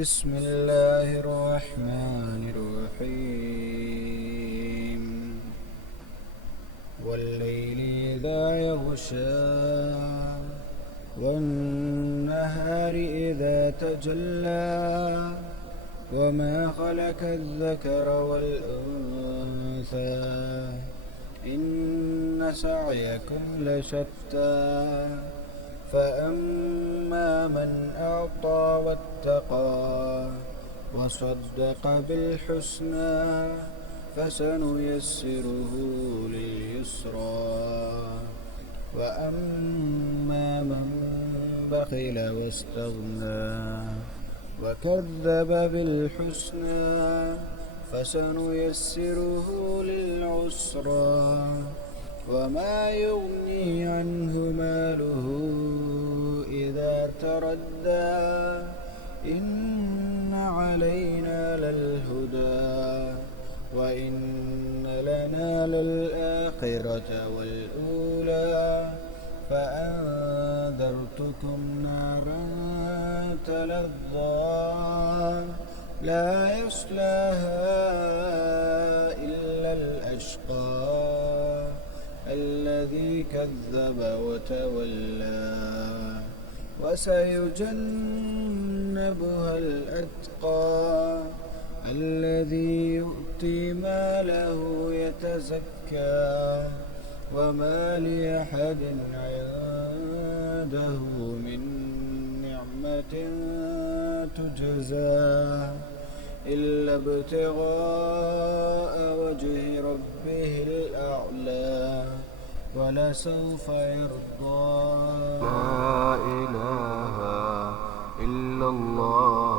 بسم الله الرحمن الرحيم والليل إذا يغشى والنهار إذا تجلى وما خلق الذكر والأنثى إن سعيكم لشتى فأما من أعطى واتقى وصدق بالحسنى فسنيسره لليسرى وأما من بخل واستغنى وكذب بالحسنى فسنيسره للعسرى وما يغني عنه ماله إذا تردى إن علينا للهدى وإن لنا للآخرة والأولى فأنذرتكم نارا تلظى لا يصلاها إلا الأشقى الذي كذب وتولى وسيجنبها الأتقى الذي يؤتي ماله يتزكى وما لأحد عنده من نعمة تجزى إلا ابتغاء وجه ربه الأعلى ولسوف يرضى. لا إله إلا الله